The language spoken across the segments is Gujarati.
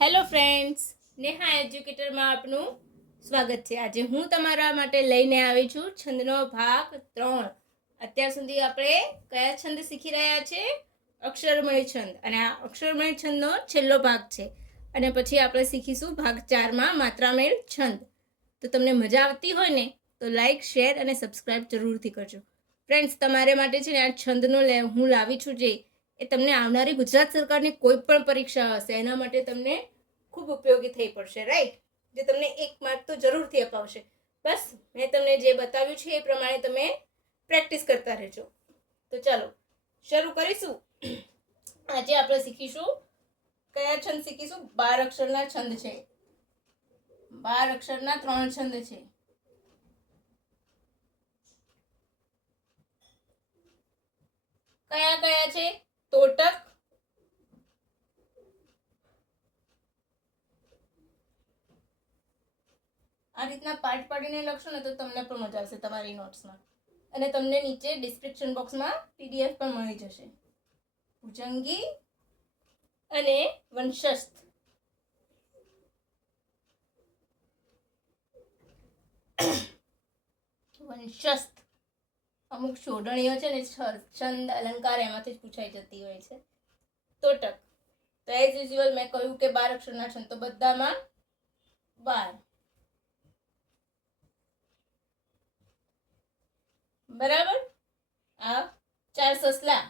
હેલો ફ્રેન્ડ્સ, નેહા એજ્યુકેટરમાં આપનું સ્વાગત છે. આજે હું તમારા માટે લઈને આવી છું છંદનો ભાગ 3. અત્યાર સુધી આપણે કયા છંદ શીખી રહ્યા છે? અક્ષરમય છંદ. અને આ અક્ષરમય છંદનો છેલ્લો ભાગ છે. અને પછી આપણે શીખીશું ભાગ 4માં માત્રામેળ છંદ. તો તમને મજા આવતી હોય ને તો લાઈક, શેર અને સબસ્ક્રાઈબ જરૂરથી કરજો. ફ્રેન્ડ્સ, તમારે માટે છે ને આ છંદનો હું લાવી છું જે એ તમને આવનારી ગુજરાત સરકારની કોઈ પણ પરીક્ષા હશે એના માટે તમને ખૂબ ઉપયોગી થઈ પડશે, રાઈટ? જે તમને 1 માર્ક તો જરૂરથી અપાવશે. બસ મેં તમને જે બતાવ્યું છે એ પ્રમાણે તમે પ્રેક્ટિસ કરતા રહેજો. તો ચાલો શરૂ કરીશું. આજે આપણે શીખીશું કયા છંદ શીખીશું? 12 અક્ષરના છંદ છે. 12 અક્ષરના 3 છંદ છે. કયા કયા છે? તોટક, આ રીતના પાર્ટ પાડીને લખશો ને તો તમને પણ મજા આવશે તમારી નોટ્સમાં. અને તમને નીચે ડિસ્ક્રિપ્શન બોક્સમાં પીડીએફ પણ મળી જશે. ભુજંગી અને વંશસ્થ. વંશસ્થ અમુક શોધણીઓ છે ને છંદ અલંકાર એમાંથી જ પૂછાઈ જતી હોય છે. તોટક તો એઝ યુઝ્યુઅલ મેં કહ્યું કે 12 અક્ષરના છંદ, તો બધામાં 12. બરાબર. આ 4 સસલા,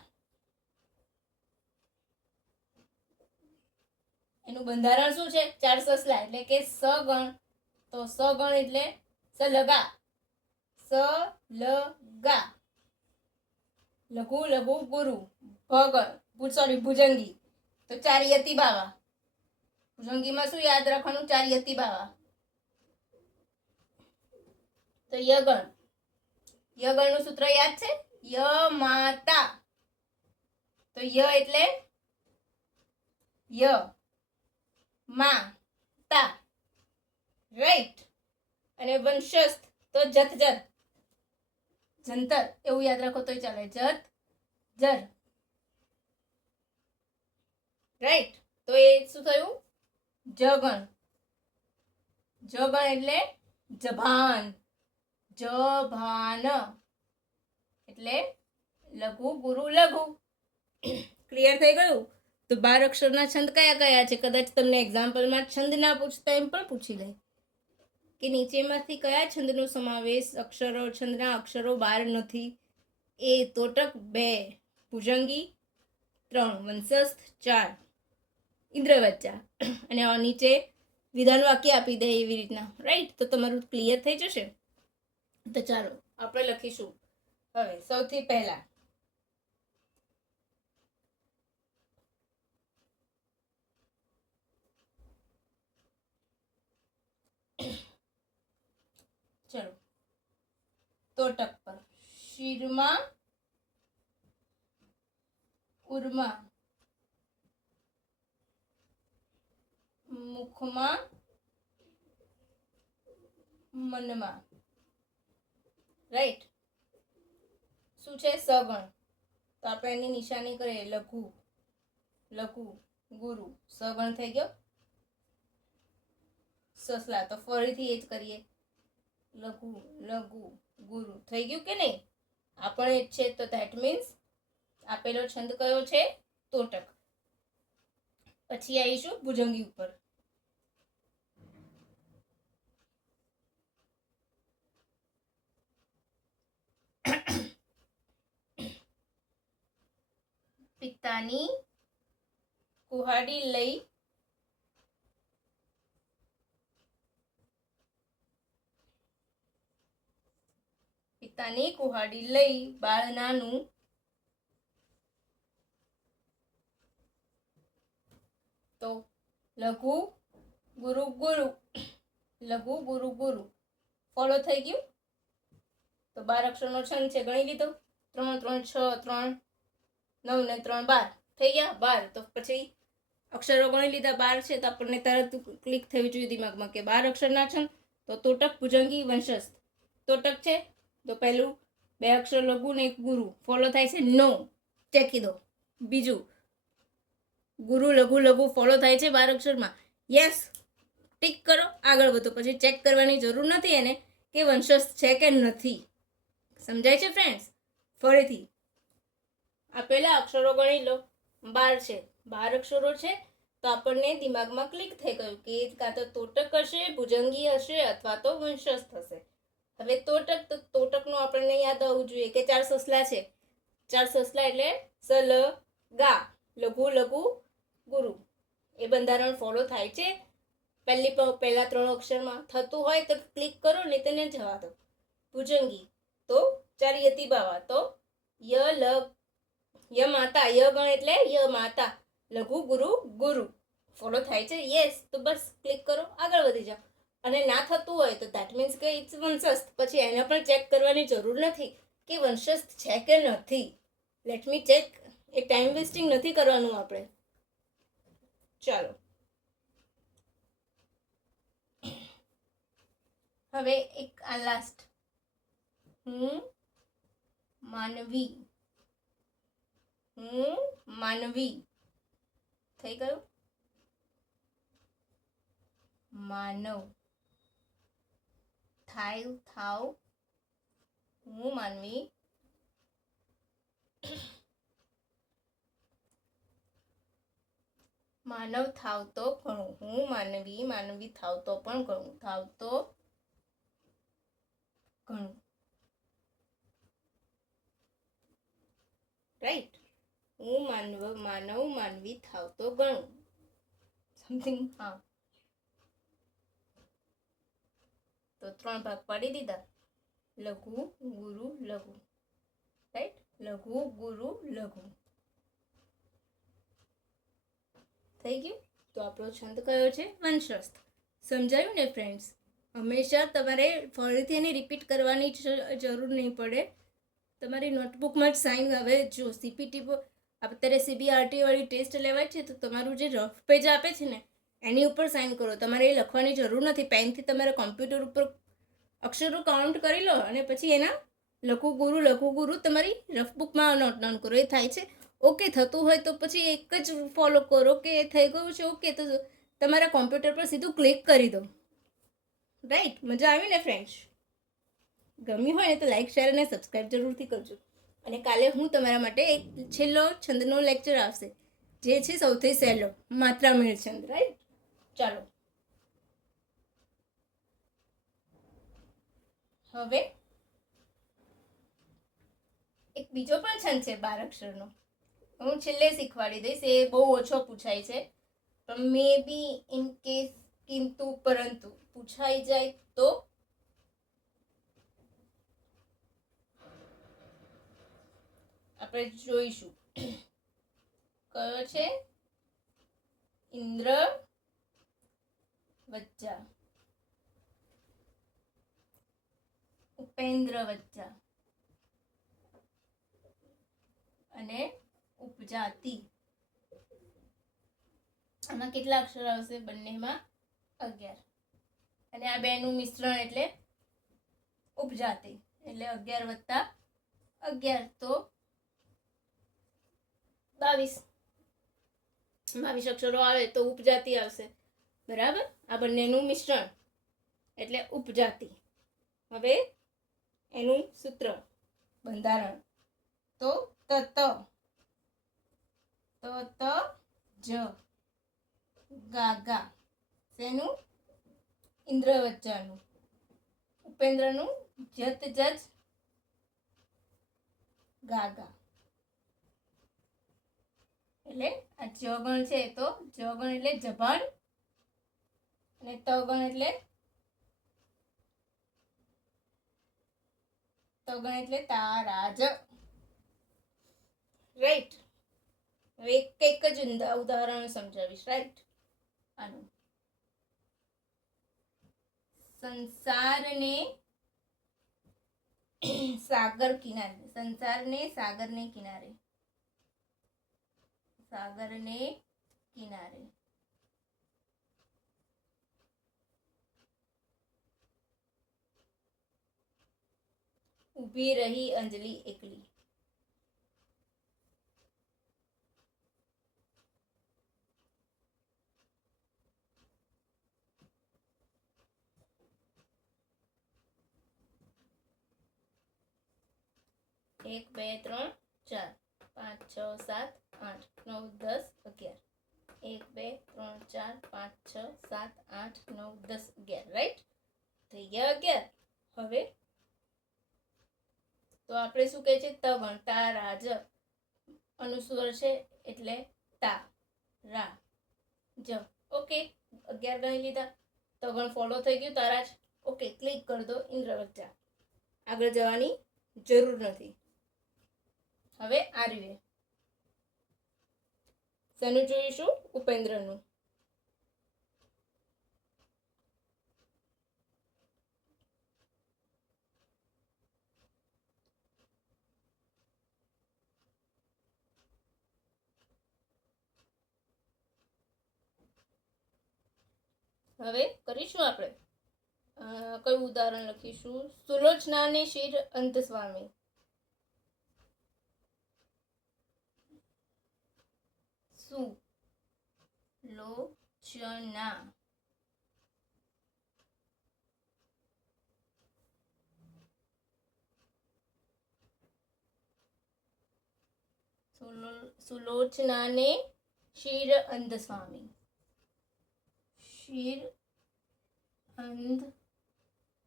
એનું બંધારણ શું છે? 4 સસલા એટલે કે સગણ. તો સગણ એટલે સલગા, સલગા. લઘુ લઘુ ગુરુ, ભગણ ભુજંગી. તો 4 યતિ બાવા. ભુજંગીમાં શું યાદ રાખવાનું? 4 યતિ બાવા. તો યગણ, યગણનું સૂત્ર યાદ છે? ય માતા. તો ય એટલે ય મા તા, રાઈટ. અને વંશસ્થ તો જત જર, જંતર એવું યાદ રાખો તોય ચાલે. જત જર, રાઈટ. તો એ શું થયું? જગણ. જગણ એટલે જભાન, જભાન એટલે લઘુ ગુરુ લઘુ. ક્લિયર થઈ ગયું? તો 12 અક્ષરના છંદ કયા કયા છે? કદાચ તમને એક્ઝામ્પલમાં છંદ ના પૂછતા એમ પણ પૂછી લે કે નીચેમાંથી કયા છંદનો સમાવેશ છંદના અક્ષરો 12 નથી? એ તોટક 2, ભુજંગી 3, વંશસ્થ 4, ઇન્દ્રવચ્ચા. અને નીચે વિધાન વાક્ય આપી દે એવી રીતના, રાઈટ? તો તમારું ક્લિયર થઈ જશે. તો ચાલો આપણે લખીશું હવે સૌથી પહેલા. ચલો તોટક પર શિરમાં ઉર્મા, મુખમાં મનમાં, રાઈટ. શું છે? સગણ. તો આપણે એની નિશાની કરીએ. લઘુ લઘુ ગુરુ, સગણ થઈ ગયો. સસલા તો ફરીથી એ જ કરીએ. લઘુ લઘુ ગુરુ થઈ ગયું કે નહીં? આપણે જ છે તો ધેટ મીન્સ આપેલો છંદ કયો છે? તોટક. પછી આવીશું ભુજંગી ઉપર. પિતાની કુહાડી લઈ બાળ નાનું તો લઘુ ગુરુ ગુરુ, લઘુ ગુરુ ગુરુ. ફોલો થઈ ગયું? તો 12 અક્ષરનો છંદ છે, ગણી લીધો. 3 3 6 3 9 ને 3 12 થઈ ગયા. 12. તો પછી અક્ષરો ગણી લીધા. 12 છે તો આપણને તરત ક્લિક થવી જોઈએ દિમાગમાં કે 12 અક્ષરના છંદ. તો તોટક, ભુજંગી, વંશસ્થ. તોટક છે તો પહેલું 2 અક્ષર લઘુ ને 1 ગુરુ. ફોલો થાય છે? નો, ચેકી દો. બીજું ગુરુ લઘુ લઘુ ફોલો થાય છે 12 અક્ષરમાં. યસ, ટિક કરો, આગળ વધો. પછી ચેક કરવાની જરૂર નથી એને કે વંશસ્થ છે કે નથી. સમજાય છે ફ્રેન્ડ્સ? ફરીથી આપેલા અક્ષરો ગણી લો. 12 છે, 12 અક્ષરો છે, તો આપણને દિમાગમાં ક્લિક થઈ ગયું કે કાં તો તોટક હશે, ભુજંગી હશે અથવા તો વંશસ્થ હશે. હવે તોટક, તો તોટકનું આપણને યાદ આવવું જોઈએ કે 4 સસલા છે. 4 સસલા એટલે સલ ગા, લઘુ લઘુ ગુરુ. એ બંધારણ ફોલો થાય છે પહેલા 3 અક્ષરમાં. થતું હોય તો ક્લિક કરો, ને તેને જવા દો. ભુજંગી તો 4 યતિ બાવા, તો ય લ, ય માતા, ય ગણ એટલે ય માતા, લઘુ ગુરુ ગુરુ. ફોલો થાય છે? યસ. તો બસ ક્લિક કરો, આગળ વધી જાઓ. અને ના થતું હોય તો દેટ મીન્સ કે ઇટ્સ વંશસ્થ. પછી એને પણ ચેક કરવાની જરૂર નથી કે વંશસ્થ છે કે નથી. Let me check. એ ટાઈમ વેસ્ટિંગ નથી કરવાનું આપણે. ચાલો, હવે એક આ લાસ્ટ. હું માનવી, હું માનવી થઈ ગયું. માનવ, થાય થાવ, હું માનવી. માનવ થાવ તો ઘણું. હું માનવી, માનવી થાવ તો પણ ઘણું. થાવ તો ઘણું. રાઈટ. હું માનવ, માનવી થાવ તો ઘણું. સમથિંગ. હા, તો 3 ભાગ પાડી દીધા. લઘુ ગુરુ લઘુ. રાઈટ. લઘુ ગુરુ લઘુ થઈ ગયું. તો આપણો છંદ કયો છે? વંશસ્થ. સમજાયું ને ફ્રેન્ડ્સ? હંમેશા તમારે ફરીથી એને રિપીટ કરવાની જરૂર નહીં પડે. તમારી નોટબુકમાં જ સાઇન. હવે જો સીપીટી અત્યારે સીબીઆરટી વાળી ટેસ્ટ લેવાય છે, તો તમારું જે રફ પેજ આપે છે ને એની ઉપર સાઇન કરો. તમારે એ લખવાની જરૂર નથી. પેનથી તમારે કોમ્પ્યુટર ઉપર અક્ષરો કાઉન્ટ કરી લો અને પછી એના લઘુ ગુરુ તમારી રફ બુકમાં નોટ ડાઉન કરો. એ થાય છે? ઓકે. થતું હોય તો પછી એક જ ફોલો કરો કે થઈ ગયું છે ઓકે, તો તમારા કોમ્પ્યુટર પર સીધું ક્લિક કરી દો. રાઈટ. મજા આવી ને ફ્રેન્ડ્સ? ગમ્યું હોય ને તો લાઈક, શેર અને સબસ્ક્રાઈબ જરૂરથી કરજો. અને કાલે હું તમારા માટે એક છેલ્લો છંદનો લેક્ચર આવશે, જે છે સૌથી સહેલો, માત્રામેળ છંદ. રાઈટ. ચાલો, હવે એક બીજો પણ છંદ છે 12 અક્ષરનો. હું છેલ્લે શીખવાડી દઈશ. એ બહુ ઓછો પૂછાય છે, પણ મે બી, ઇન કેસ, કિંતુ, પરંતુ પૂછાઈ જાય તો આપણે જોઈશું. કયો છે? ઇન્દ્ર વચ્ચા, ઉપેન્દ્ર વચ્ચા અને ઉપજાતિ. આમાં કેટલા અક્ષર આવશે? બંનેમાં 11. અને આ બેનું મિશ્રણ એટલે ઉપજાતિ. એટલે 11 + 11 તો 22. 22 અક્ષરો આવે તો ઉપજાતિ આવશે. બરાબર? આ બંનેનું મિશ્રણ એટલે ઉપજાતિ. હવે એનું સૂત્ર, બંધારણ, તો તત, જ, ગાગા. શેનું? ઇન્દ્ર વચ્ચાનું. ઉપેન્દ્રનું જત, જજ, ગાગા. એટલે આ જ ગણ છે, તો જ ગણ એટલે જભાન, અને ત ગણ એટલે તારાજ. રાઈટ. હવે એક જ ઉદાહરણ સમજાવીશ. રાઈટ. આનું સંસારને સાગર કિનારે, સંસારને સાગરને કિનારે, સાગરને કિનારે. ઊભી રહી અંજલિ એકલી. 1 2 3 4 5 6 7 8 9 10 11 1 2 3 4 5 6 7 8 9 10 11 રાઈટ થઈ ગયા 11 હવે તો આપણે શું કહે છે તગણ તા રાજ અનુસ્વર છે એટલે તા રા જ ઓકે 11 ગણી લીધા તગણ ફોલો થઈ ગયું તારાજ ઓકે ક્લિક કરી દો ઇન્દ્રવચ્ચા આગળ જવાની જરૂર નથી હવે આર્ય શેનું જોઈશું ઉપેન્દ્રનું હવે કરીશું આપણે કયું ઉદાહરણ લખીશું સુલોચનાને શિર અંત સ્વામી સુલોચના સુલોચનાને શિર અંધ સ્વામી શિર અંધ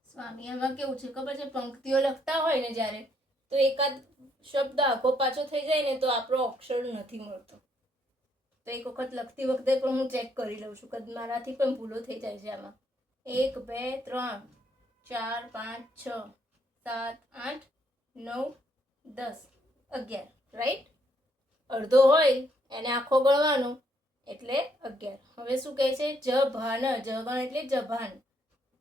સ્વામી આમાં કેવું છે ખબર છે પંક્તિઓ લખતા હોય ને જ્યારે તો એકાદ શબ્દ આખો પાછો થઈ જાય ને તો આપણો અક્ષર નથી મળતો તો એક વખત લખતી વખતે પણ હું ચેક કરી લઉં છું કે મારાથી પણ ભૂલો થઈ જાય છે આમાં 1 2 3 4 5 6 7 8 9 10 11 રાઈટ અડધો હોય એને આખો ગણવાનો એટલે 11 હવે શું કહે છે જભાન જભાન એટલે જભાન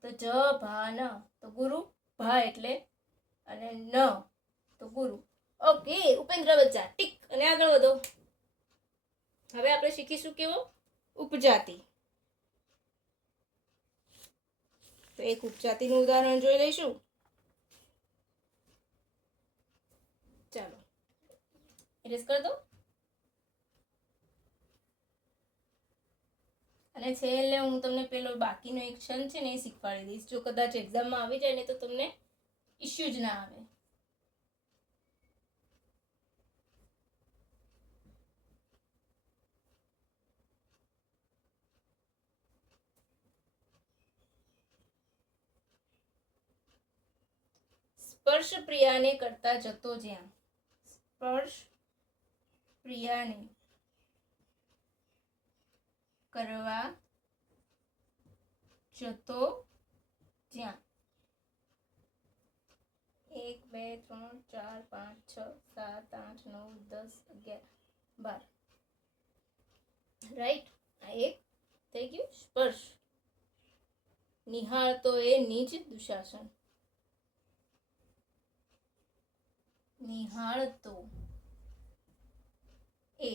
તો જભાન તો ગુરુ ભા એટલે અને ન તો ગુરુ ઓકે ઉપેન્દ્ર વચ્ચા ટીક અને આગળ વધો હવે આપણે શીખીશું કેવો ઉપજાતિ તો એક ઉપજાતિનું ઉદાહરણ જોઈ લઈશું ચાલો એરેઝ કરી દો અને છેલ્લે હું તમને પેલો બાકીનો એક છંદ છે ને એ શીખવાડી દઈશ જો કદાચ એક્ઝામમાં આવી જાય ને તો તમને ઇશ્યુ જ ના આવે સ્પર્શ પ્રિયાને કરતા જતો જ્યાં સ્પર્શ પ્રિયાને કરવા જતો જ્યાં 1 2 3 4 5 6 7 8 9 10 11 12 રાઈટ આ એક થઈ ગયું સ્પર્શ નિહાળતો એ નિજ દુશાસન નિહાળતો એ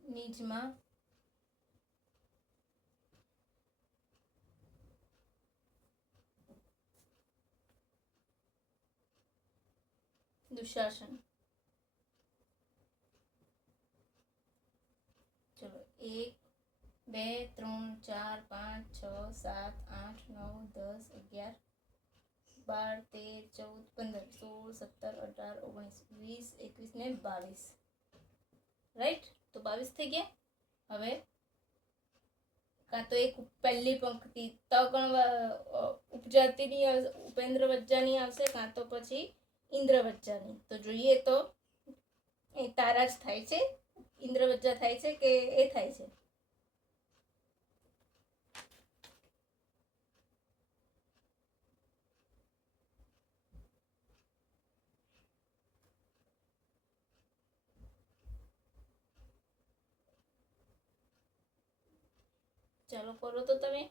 નિજમાં દુશાસન ચલો 1 2 3 4 5 6 7 8 9 10 11 12 13 14 15 16 17 18 19 20 21 ને 22 રાઈટ તો 22 થઈ ગયા હવે કાં તો એક પહેલી પંક્તિ તગણ ઉપજાતિની ઉપેન્દ્ર વચ્ચાની આવશે કાં તો પછી ઇન્દ્ર વચ્ચાની તો જોઈએ તો એ તારા જ થાય છે ઇન્દ્ર વચ્ચા થાય છે કે એ થાય છે ચાલો કરો તો તમે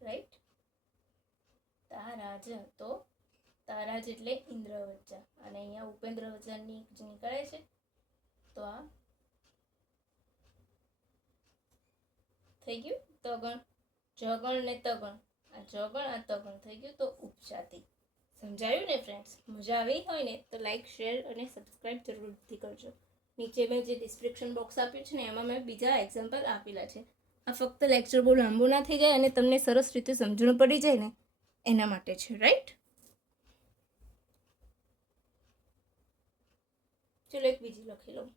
રાઈટ તારાજ તો તારાજ એટલે ઇન્દ્ર વચ્ચા અને અહીંયા ઉપેન્દ્ર વચ્ચાની જ નીકળે છે તો આ થઈ ગયું તગણ જગણ ને તગણ આ જગણ આ તગણ થઈ ગયું તો ઉપજાતિ સમજાયું ને ફ્રેન્ડ્સ? મજા આવી હોય ને તો લાઈક, શેર અને સબસ્ક્રાઈબ જરૂરથી કરજો. નીચે મેં જે ડિસ્ક્રિપ્શન બોક્સ આપ્યું છે ને એમાં મેં બીજા એક્ઝામ્પલ આપેલા છે. આ ફક્ત લેક્ચર બહુ લાંબુ ના થઈ જાય અને તમને સરસ રીતે સમજણ પડી જાય ને એના માટે છે, રાઈટ? ચલો એક બીજી લખી લઉં.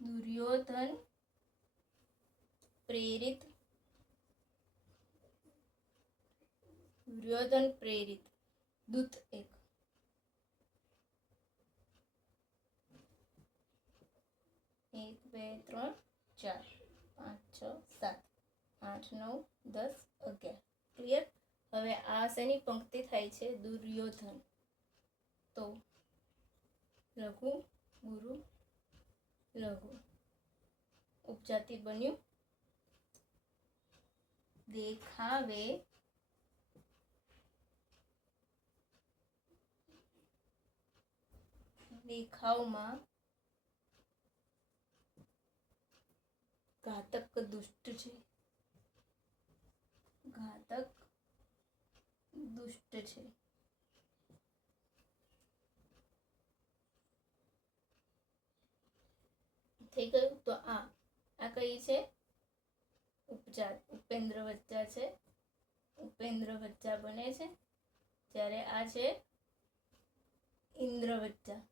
દુર્યોધન પ્રેરિત દૂત 1. 1 2 3 4 5 6 7 8 9 10 11. ક્લિયર? હવે આ શેની પંક્તિ થાય છે? દુર્યોધન. તો લઘુ, ગુરુ, લઘુ. ઉપજાતિ બન્યું. દેખાવે દેખાવમાં ઘાતક દુષ્ટ છે. ઘાતક દુષ્ટ છે. થઈ ગયું? તો આ કઈ છે? ઉપજાત. ઉપેન્દ્ર વચ્ચા છે. ઉપેન્દ્ર વચ્ચા બને છે. જ્યારે આ છે ઇન્દ્ર વચ્ચા.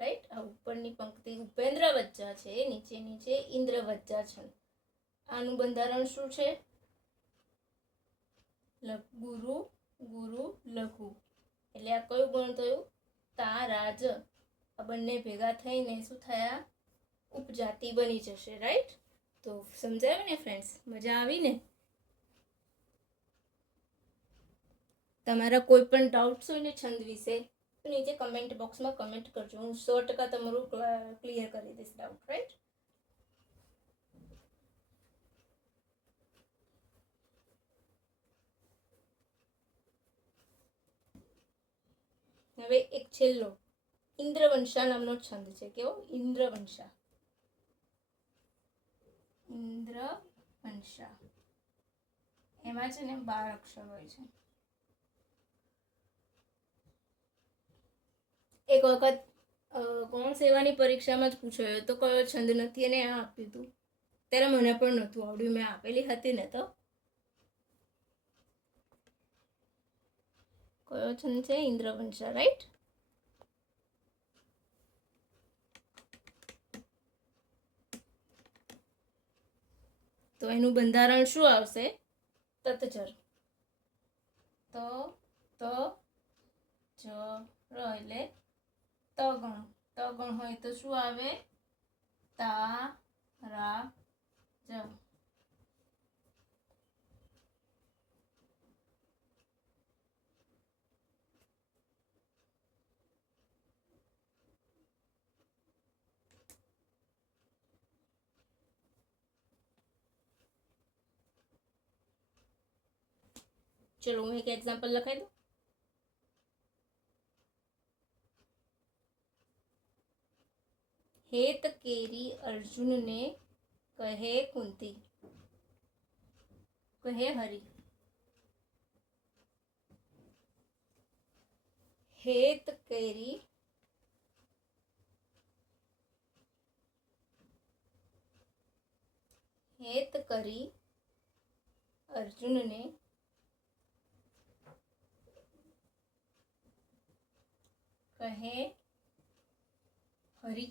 રાઈટ? આ ઉપરની પંક્તિ ઉપેન્દ્ર વચ્ચા છે, નીચેની છે ઇન્દ્ર વચ્ચા છે. આનું બંધારણ શું છે? ગુરુ, ગુરુ, લઘુ. એટલે આ કયું ગુણ થયું? તા રાજ. આ બંને ભેગા થઈને શું થયા? ઉપજાતિ બની જશે. રાઈટ? તો સમજાયું ને ફ્રેન્ડ્સ? મજા આવી ને? તમારા કોઈ પણ ડાઉટ્સ હોય ને છંદ વિશે તો નીચે કમેન્ટ બોક્સમાં કમેન્ટ કરજો. હું 100% તમારું ક્લિયર કરી દઈશ ડાઉટ. રાઈટ? હવે એક છેલ્લો ઇન્દ્રવંશા નામનો છંદ છે. કેવો? ઇન્દ્રવંશા. ઇન્દ્રવંશા. એમાં છે ને 12 અક્ષર હોય છે. એક વખત કોણ સેવાની પરીક્ષામાં જ પૂછાયો તો કયો છંદ નથી અને આ આપ્યું હતું. ત્યારે મને પણ નહોતું આવડ્યું. મેં આપેલી હતી ને તો. કયો છંદ છે? ઇન્દ્રવંશા. રાઈટ? તો એનું બંધારણ શું આવશે? તતચર. ત જ ર એટલે તગણ. તગણ હોય તો શું આવે? તા રા જ. ચલો હું એક એક્ઝામ્પલ લખાઈ દઉં. હેત કેરી અર્જુનને કહે કુંતી. કહે હરિ. હેત કેરી હેત કરી અર્જુનને કહે હરિ.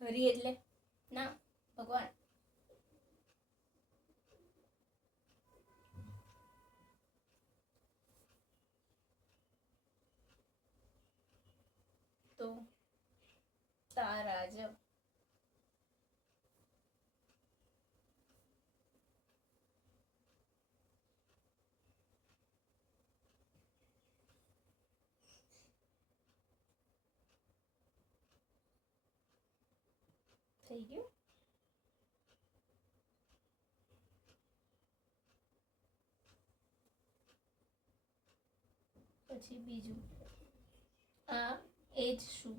હરિ એટલે ના, ભગવાન. તો તારા જ. થઈ ગયું? પછી બીજું આ એ જ શું?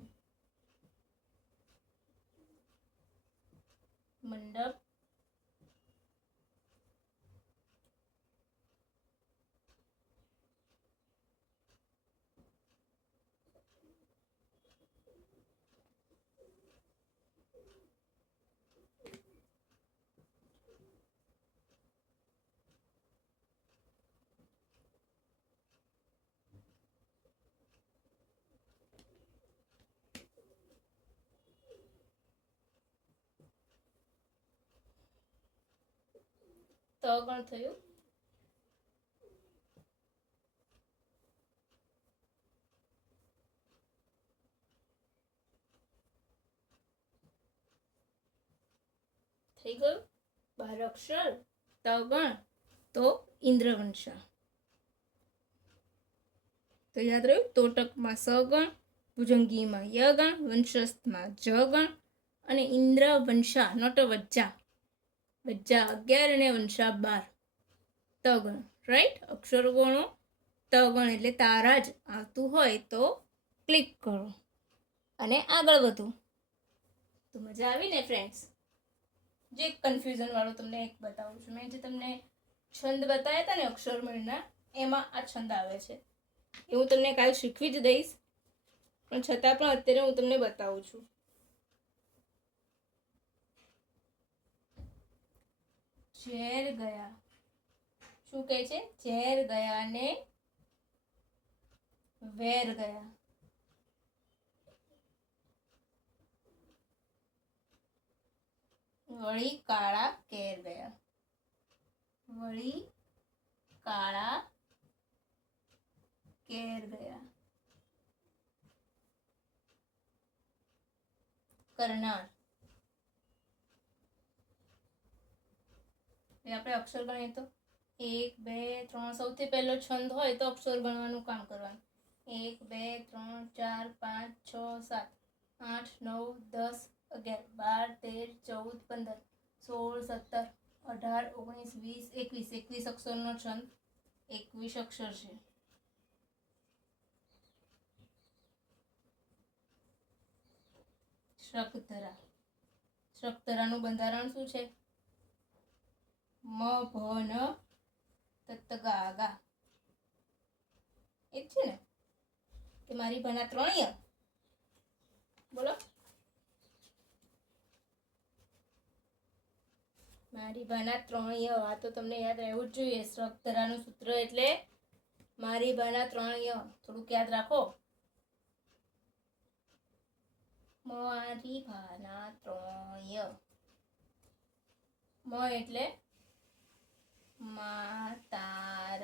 મંડપ ત ગણ થયું. થઈ ગયું 12 અક્ષર ત ગણ તો ઇન્દ્રવંશા. તો યાદ રહ્યું, તોટકમાં સ ગણ, ભુજંગીમાં ય ગણ, વંશસ્થમાં જ ગણ અને ઇન્દ્રવંશા નોટ વજ્જા 11 અને વંશા 12 ત ગણ. રાઈટ, અક્ષર ગણો ત ગણ એટલે તારા જ આવતું હોય તો ક્લિક કરો અને આગળ વધો. તો મજા આવી ને ફ્રેન્ડ્સ? જે કન્ફ્યુઝન વાળું તમને એક બતાવું છું. મેં જે તમને છંદ બતાવ્યા હતા ને અક્ષરમણના, એમાં આ છંદ આવે છે. એ હું તમને કાલ શીખવી જ દઈશ, પણ છતાં પણ અત્યારે હું તમને બતાવું છું. ઝેર ગયા, શું કહે છે? ઝેર ગયા ને વેર ગયા. વળી કાળા કેર ગયા. વળી કાળા કેર ગયા. કરનાર. આપણે અક્ષર ગણીએ તો 1 2 3, સૌથી પહેલો છંદ હોય તો અક્ષર ગણવાનું કામ કરવાનું. 1 2 3 4 5 6 7 8 9 10 11 12 13 14 15 16 17 18 19 20 21 અક્ષરનો છંદ. 21 અક્ષર છે. શ્રકધરા. શ્રકધરાનું બંધારણ શું છે? મ ભ ન તત ગા ગા. એ જ છે ને કે મારી ભના 3 ય? બોલો. મારી ભના 3 ય. આ તો તમને યાદ રહેવું જ જોઈએ. શ્રકધરાનું સૂત્ર એટલે મારી ભના 3 ય. થોડુંક યાદ રાખો. મારી ભાના 3 ય. મ એટલે માતાર.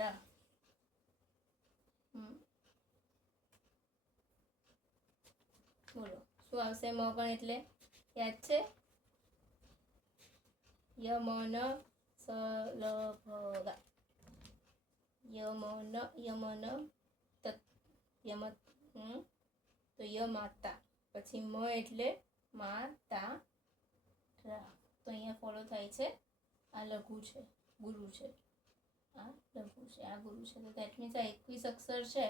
બોલો શું આવશે? મ ગણ એટલે યાદ છે? યમન સલભગા. યમન તત યમ તો ય માતા. પછી મ એટલે માતા. તો અહીંયા ફોલો થાય છે. આ લઘુ છે, ગુરુ છે. આ લઘુ છે, આ ગુરુ છે. તો દેટ મીન્સ આ 21 અક્ષર છે,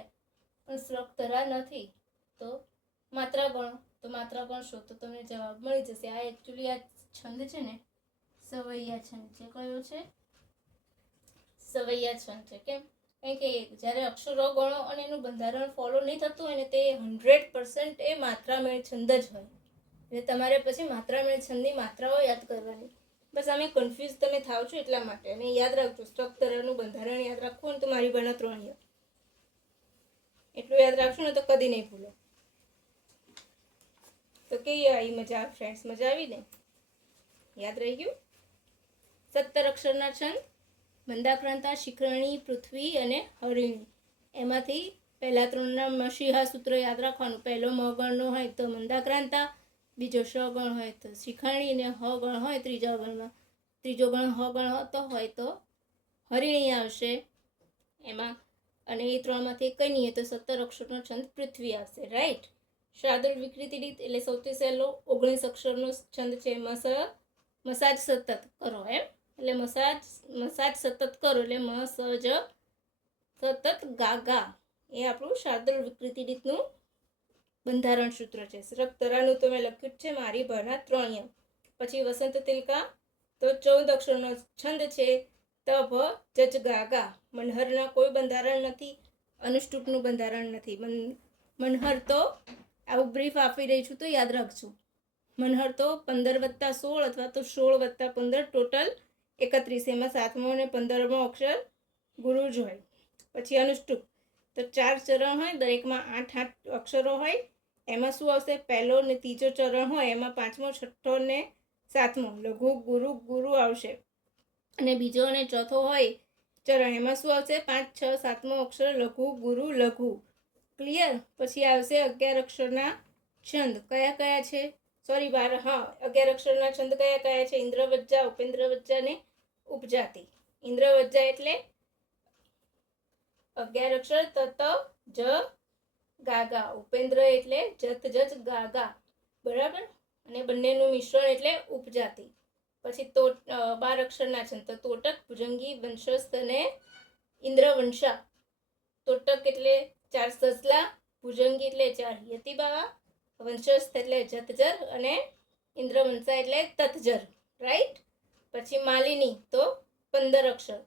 પણ શ્રકધરા નથી. તો માત્રા ગણો. તો માત્રા ગણશો તો તમને જવાબ મળી જશે. આ એકચ્યુઅલી આ છંદ છે ને સવૈયા છંદ છે. કયો છે? સવૈયા છંદ છે. કેમ? કારણ કે જ્યારે અક્ષરો ગણો અને એનું બંધારણ ફોલો નહીં થતું હોય ને, તે 100% એ માત્રામેળ છંદ જ હોય. એટલે તમારે પછી માત્રામેળ છંદની માત્રાઓ યાદ કરવાની. બસ આમે કન્ફ્યુઝ તમે થાવ છો એટલા માટે. અને યાદ રાખજો, શ્રકધરાનું બંધારણ યાદ રાખવું ને તો મારી ભના 3 ય. એટલું યાદ રાખશો ને તો કદી નહીં ભૂલો. તો કેવી આવી મજા? ફ્રેન્ડ્સ મજા આવી ને? યાદ રહી ગયું? 17 અક્ષરના છંદ મંદાક્રાંતા, શિખરણી, પૃથ્વી અને હરિણી. એમાંથી પહેલા 3ના મસીહા સૂત્ર યાદ રાખવાનું. પહેલો મ ગણનો હોય તો મંદાક્રાંતા, બીજો શ ગણ હોય તો શિખરણી, અને હ ગણ હોય ત્રીજો ગણ હ ગણ હોય તો હરિણી આવશે એમાં. અને એ 3માંથી કંઈ નહીં તો 17 અક્ષરનો છંદ પૃથ્વી આવશે. રાઈટ. શાર્દુલ વિકૃતિ રીત એટલે સૌથી સહેલો 19 અક્ષરનો છંદ છે. મસાજ સતત કરો એમ. એટલે મસાજ સતત કરો એટલે મ સ જ સતત ગા ગા. એ આપણું શાર્દુલ વિકૃતિ રીતનું બંધારણ સૂત્ર છે. શ્રકધરાનું તો મેં લખ્યું જ છે મારી ભના 3 ય. પછી વસંત તિલકા તો 14 અક્ષરનો છંદ છે. ત ભ જજ ગા ગા. મનહરના કોઈ બંધારણ નથી, અનુષ્ટુપનું બંધારણ નથી. મનહર તો આવું બ્રીફ આપી રહી છું તો યાદ રાખજો. મનહર તો 15 + 16 અથવા તો 16 + 15 ટોટલ 31. એમાં 7મો અને 15મો અક્ષર ગુરુ જ હોય. પછી અનુષ્ટુપ તો 4 ચરણ હોય, દરેકમાં 8 અક્ષરો હોય. એમાં શું આવશે? પહેલો ને ત્રીજો ચરણ હોય, એમાં 5મો, 6ઠ્ઠો ને 7મો લઘુ ગુરુ આવશે. અને બીજો અને ચોથો હોય ચરણ, એમાં શું આવશે? 5, 6, 7મો અક્ષર લઘુ, ગુરુ, લઘુ. ક્લિયર? પછી આવશે 11 અક્ષરના છંદ. કયા કયા છે? સોરી 12, હા, 11 અક્ષરના છંદ કયા કયા છે? ઇન્દ્રવજ્જા, ઉપેન્દ્રવજ્જા ને ઉપજાતિ. ઇન્દ્રવજ્જા એટલે 11 અક્ષર તત જ ગાગા. ઉપેન્દ્ર એટલે જત જજ ગાગા. બરાબર? અને બંનેનું મિશ્રણ એટલે ઉપજાતિ. પછી 12 અક્ષરના છંદ તો તોટક, ભુજંગી, વંશસ્થ અને ઇન્દ્રવંશા. તોટક એટલે 4 સસલા, ભુજંગી એટલે 4 યતિબાવા, વંશસ્થ એટલે જતજર અને ઇન્દ્રવંશા એટલે તતજર. રાઈટ? પછી માલિની તો 15 અક્ષર.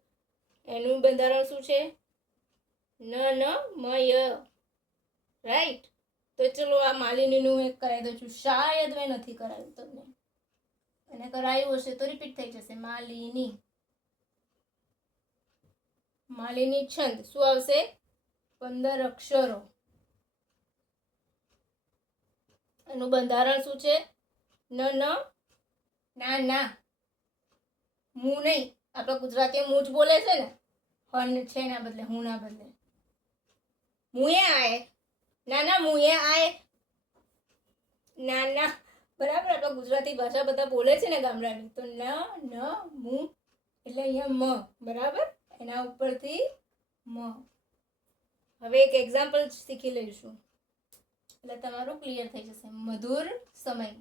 એનું બંધારણ શું છે? ન ન મય. રાઈટ? તો ચલો આ માલિનીનું એક કરાવી દઉં છું. શાયદ મેં નથી કરાવ્યું તમને, અને કરાયું હશે તો રિપીટ થઈ જશે. માલિની. માલિની છંદ શું આવશે? 15 અક્ષરો. એનું બંધારણ શું છે? ન ન ના ના, મું નહીં. આપણા ગુજરાતીઓ મું જ બોલે છે ને, હન છે ના બદલે, હું ના બદલે. મુએ આય. ના ના, મુએ આય. ના ના. બરાબર? આપણા ગુજરાતી ભાષા બધા બોલે છે ને ગામડાની, તો ન ન મું એટલે અહીંયા મ. બરાબર? એના ઉપરથી મ. હવે એક એક્ઝામ્પલ શીખી લઈશું એટલે તમારું ક્લિયર થઈ જશે. મધુર સમય.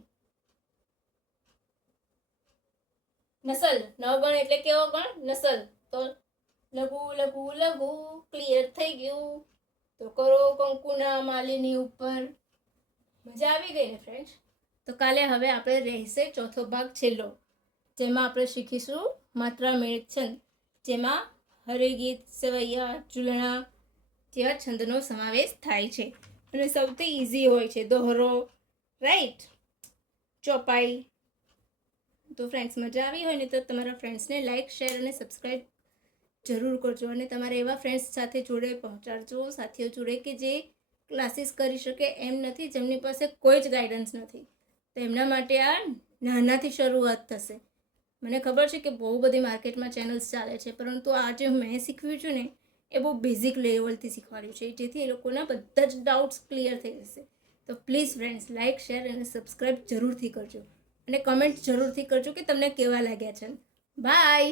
નસલ. નવગણ એટલે કેવો ગણ? નસલ. તો લઘુ લઘુ લઘુ. ક્લિયર થઈ ગયું? તો કરો કંકુના માલિની ઉપર. મજા આવી ગઈ ને ફ્રેન્ડ્સ? તો કાલે હવે આપણે રહેશે ચોથો ભાગ છેલ્લો, જેમાં આપણે શીખીશું માત્રા મેળ છંદ, જેમાં હરિગીત, સવૈયા, ઝૂલણા જેવા છંદનો સમાવેશ થાય છે. અને સૌથી ઇઝી હોય છે દોહરો. રાઈટ? ચોપાઈ. તો ફ્રેન્ડ્સ, મજા આવી હોય ને તો તમારા ફ્રેન્ડ્સને લાઇક, શેર અને સબસ્ક્રાઈબ જરૂર કરજો. અને તમારે એવા ફ્રેન્ડ્સ સાથે જોડે પહોંચાડજો, સાથીઓ જોડે કે જે ક્લાસીસ કરી શકે એમ નથી, જેમની પાસે કોઈ જ ગાઈડન્સ નથી. તો એમના માટે આ નાનાથી શરૂઆત થશે. મને ખબર છે કે બહુ બધી માર્કેટમાં ચેનલ્સ ચાલે છે, પરંતુ આ જે મેં શીખવ્યું છે ને એ બહુ બેઝિક લેવલથી શીખવાડ્યું છે, જેથી એ લોકોના બધા જ ડાઉટ્સ ક્લિયર થઈ જશે. તો પ્લીઝ ફ્રેન્ડ્સ, લાઇક, શેર અને સબસ્ક્રાઈબ જરૂરથી કરજો. અને કમેન્ટ જરૂરથી કરજો કે તમને કેવા લાગ્યા છે. બાય.